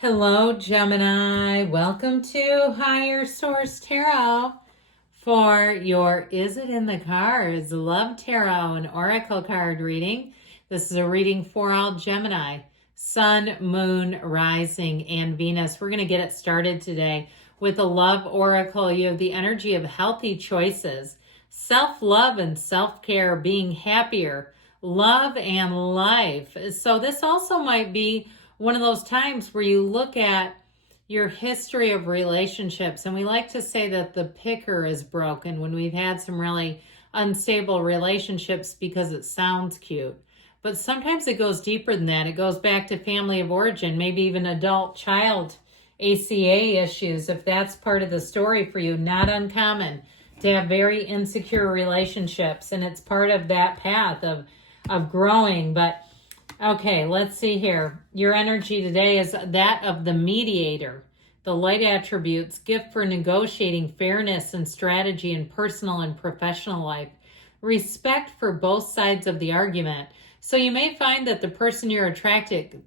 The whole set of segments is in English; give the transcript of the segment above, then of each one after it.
Hello, Gemini. Welcome to Higher Source Tarot for your Is It in the Cards Love Tarot and Oracle card reading. This is a reading for all Gemini, Sun, Moon, Rising, and Venus. We're going to get it started today with a love oracle. You have the energy of healthy choices, self-love and self-care, being happier, love and life. So this also might be one of those times where you look at your history of relationships, and we like to say that the picker is broken when we've had some really unstable relationships because it sounds cute. But sometimes it goes deeper than that. It goes back to family of origin, maybe even adult child ACA issues, if that's part of the story for you. Not uncommon to have very insecure relationships, and it's part of that path of growing. But okay, let's see here. Your energy today is that of the mediator. The light attributes, gift for negotiating fairness and strategy in personal and professional life. Respect for both sides of the argument. So you may find that the person you're attracting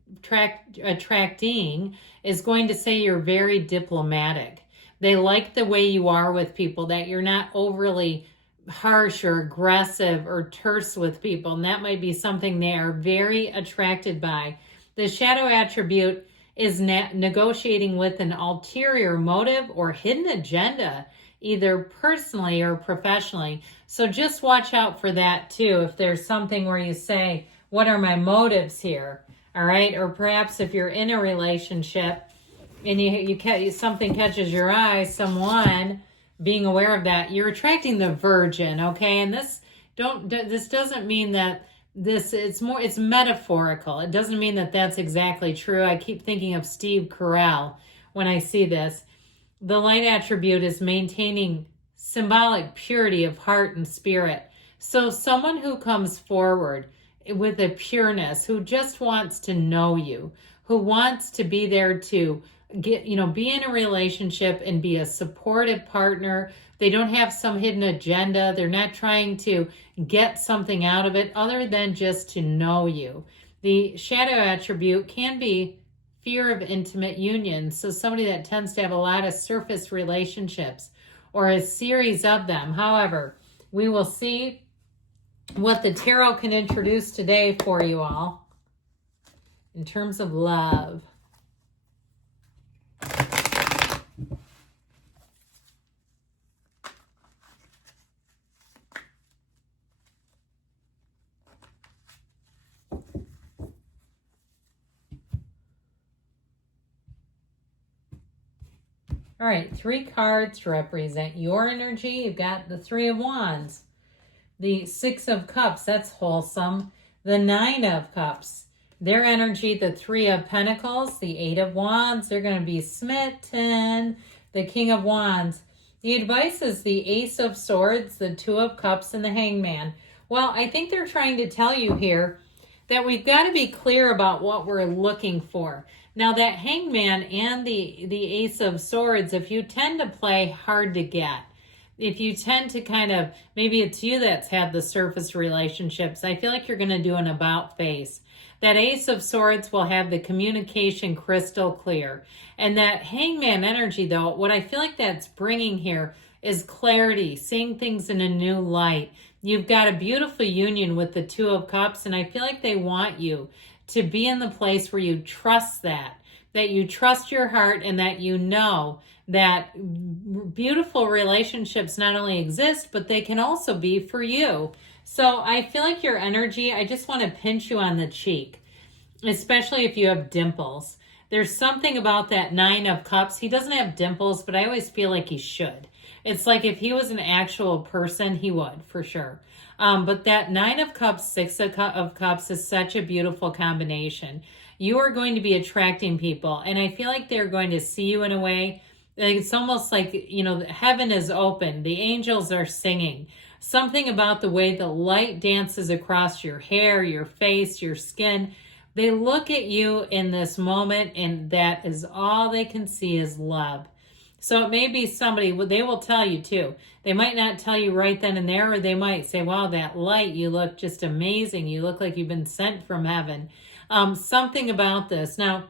is going to say you're very diplomatic. They like the way you are with people, that you're not overly harsh or aggressive or terse with people, and that might be something they are very attracted by. The shadow attribute is negotiating with an ulterior motive or hidden agenda, either personally or professionally. So just watch out for that too. If there's something where you say, what are my motives here? All right. Or perhaps if you're in a relationship and something catches your eye, someone being aware of that, you're attracting the virgin, okay? And this doesn't mean that it's metaphorical. It doesn't mean that that's exactly true. I keep thinking of Steve Carell when I see this. The light attribute is maintaining symbolic purity of heart and spirit. So someone who comes forward with a pureness, who just wants to know you, who wants to be there to be in a relationship and be a supportive partner. They don't have some hidden agenda. They're not trying to get something out of it other than just to know you. The shadow attribute can be fear of intimate union. So somebody that tends to have a lot of surface relationships or a series of them. However, we will see what the tarot can introduce today for you all in terms of love. All right, 3 cards to represent your energy. You've got the 3 of Wands, the 6 of Cups, that's wholesome, the 9 of Cups, their energy, the 3 of Pentacles, the 8 of Wands, they're going to be smitten, the King of Wands. The advice is the Ace of Swords, the 2 of Cups, and the Hangman. Well, I think they're trying to tell you here that we've got to be clear about what we're looking for. Now that Hangman and the Ace of Swords, if you tend to play hard to get, if you tend to kind of, maybe it's you that's had the surface relationships, I feel like you're going to do an about face. That Ace of Swords will have the communication crystal clear. And that Hangman energy, though, what I feel like that's bringing here is clarity, seeing things in a new light. You've got a beautiful union with the 2 of Cups, and I feel like they want you to be in the place where you trust that you trust your heart, and that you know that beautiful relationships not only exist, but they can also be for you. So I feel like your energy, I just want to pinch you on the cheek, especially if you have dimples. There's something about that 9 of Cups. He doesn't have dimples, but I always feel like he should. It's like if he was an actual person, he would, for sure. But that 9 of Cups, 6 of Cups is such a beautiful combination. You are going to be attracting people, and I feel like they're going to see you in a way. It's almost like, heaven is open. The angels are singing. Something about the way the light dances across your hair, your face, your skin. They look at you in this moment, and that is all they can see is love. So it may be somebody, they will tell you too. They might not tell you right then and there, or they might say, wow, that light, you look just amazing. You look like you've been sent from heaven. Something about this. Now,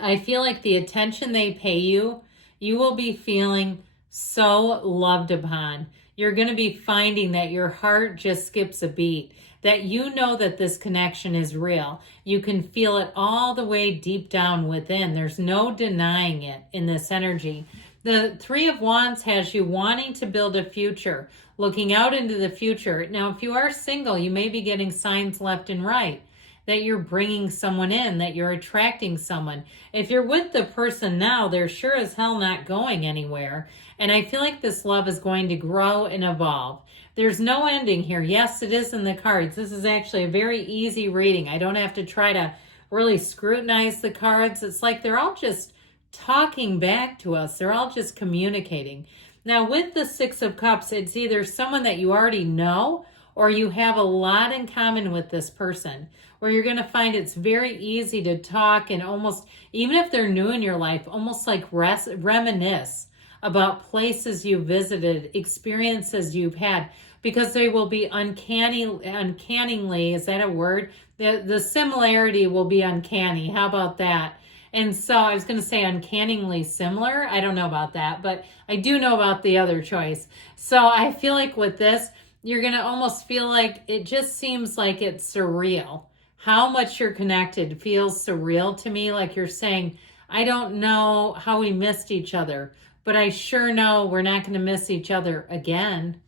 I feel like the attention they pay you, you will be feeling so loved upon. You're going to be finding that your heart just skips a beat, that you know that this connection is real. You can feel it all the way deep down within. There's no denying it in this energy. The Three of Wands has you wanting to build a future, looking out into the future. Now, if you are single, you may be getting signs left and right that you're bringing someone in, that you're attracting someone. If you're with the person now, they're sure as hell not going anywhere. And I feel like this love is going to grow and evolve. There's no ending here. Yes, it is in the cards. This is actually a very easy reading. I don't have to try to really scrutinize the cards. It's like they're all just talking back to us. They're all just communicating. Now, with the Six of Cups, it's either someone that you already know or you have a lot in common with this person, where you're going to find it's very easy to talk and almost, even if they're new in your life, almost like reminisce about places you visited, experiences you've had, because they will be uncannily, is that a word? The similarity will be uncanny. How about that? And so I was going to say uncannily similar. I don't know about that, but I do know about the other choice. So I feel like with this, you're going to almost feel like it just seems like it's surreal. How much you're connected feels surreal to me. Like you're saying, I don't know how we missed each other, but I sure know we're not going to miss each other again.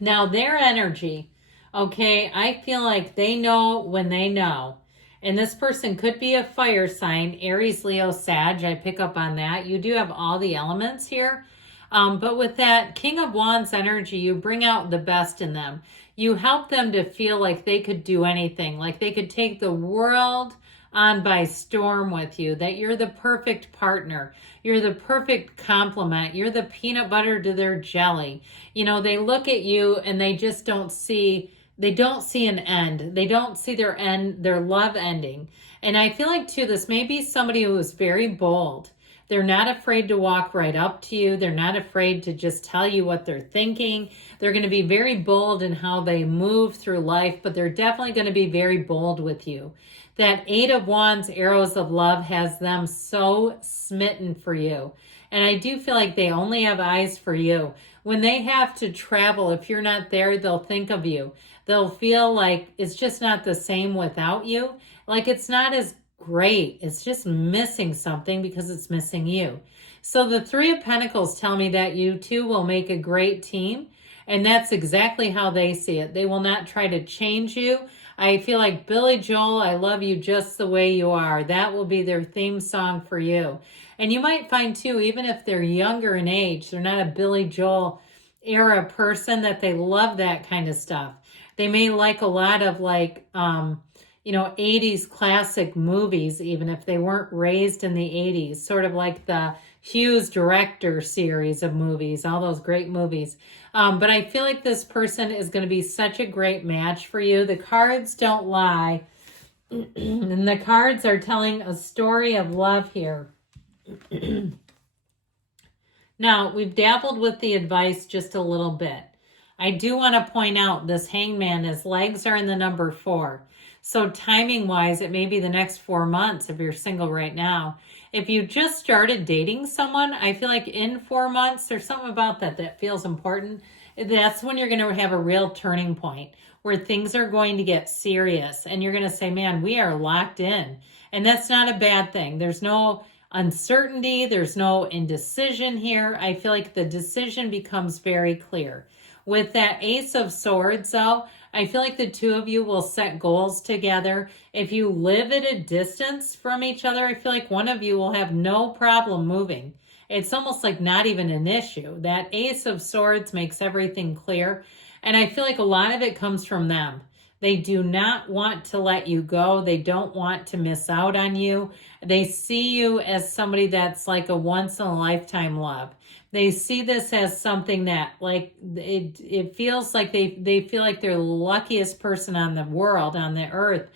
Now, their energy, okay, I feel like they know when they know. And this person could be a fire sign, Aries, Leo, Sag. I pick up on that. You do have all the elements here. But with that King of Wands energy, you bring out the best in them. You help them to feel like they could do anything, like they could take the world on by storm with you, that you're the perfect partner. You're the perfect complement. You're the peanut butter to their jelly. You know, they look at you and they just don't see an end. They don't see their love ending. And I feel like too, this may be somebody who is very bold. They're not afraid to walk right up to you. They're not afraid to just tell you what they're thinking. They're going to be very bold in how they move through life, but they're definitely going to be very bold with you. That Eight of Wands, arrows of love, has them so smitten for you. And I do feel like they only have eyes for you. When they have to travel, if you're not there, they'll think of you. They'll feel like it's just not the same without you. Like it's not as great. It's just missing something because it's missing you. So the Three of Pentacles tell me that you two will make a great team. And that's exactly how they see it. They will not try to change you. I feel like Billy Joel, I love you just the way you are. That will be their theme song for you. And you might find too, even if they're younger in age, they're not a Billy Joel era person, that they love that kind of stuff. They may like a lot of 80s classic movies, even if they weren't raised in the 80s, sort of like the Hughes director series of movies, all those great movies. But I feel like this person is going to be such a great match for you. The cards don't lie. And the cards are telling a story of love here. Now, we've dabbled with the advice just a little bit. I do want to point out this Hangman, his legs are in the number 4. So timing-wise, it may be the next 4 months if you're single right now. If you just started dating someone, I feel like in 4 months, there's something about that feels important. That's when you're going to have a real turning point where things are going to get serious. And you're going to say, man, we are locked in. And that's not a bad thing. There's no uncertainty. There's no indecision here. I feel like the decision becomes very clear. With that Ace of Swords, though, I feel like the two of you will set goals together. If you live at a distance from each other, I feel like one of you will have no problem moving. It's almost like not even an issue. That Ace of Swords makes everything clear. And I feel like a lot of it comes from them. They do not want to let you go. They don't want to miss out on you. They see you as somebody that's like a once-in-a-lifetime love. They see this as something that, like, it feels like they feel like they're the luckiest person on the world, on the earth,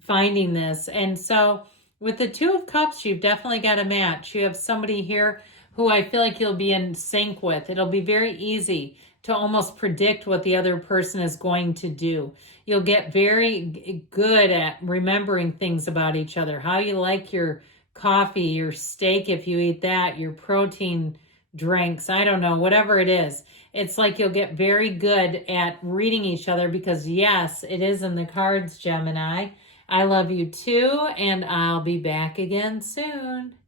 finding this. And so with the Two of Cups, you've definitely got a match. You have somebody here who I feel like you'll be in sync with. It'll be very easy to almost predict what the other person is going to do. You'll get very good at remembering things about each other, how you like your coffee, your steak if you eat that, your protein drinks, I don't know, whatever it is. It's like you'll get very good at reading each other because, yes, it is in the cards, Gemini. I love you too, and I'll be back again soon.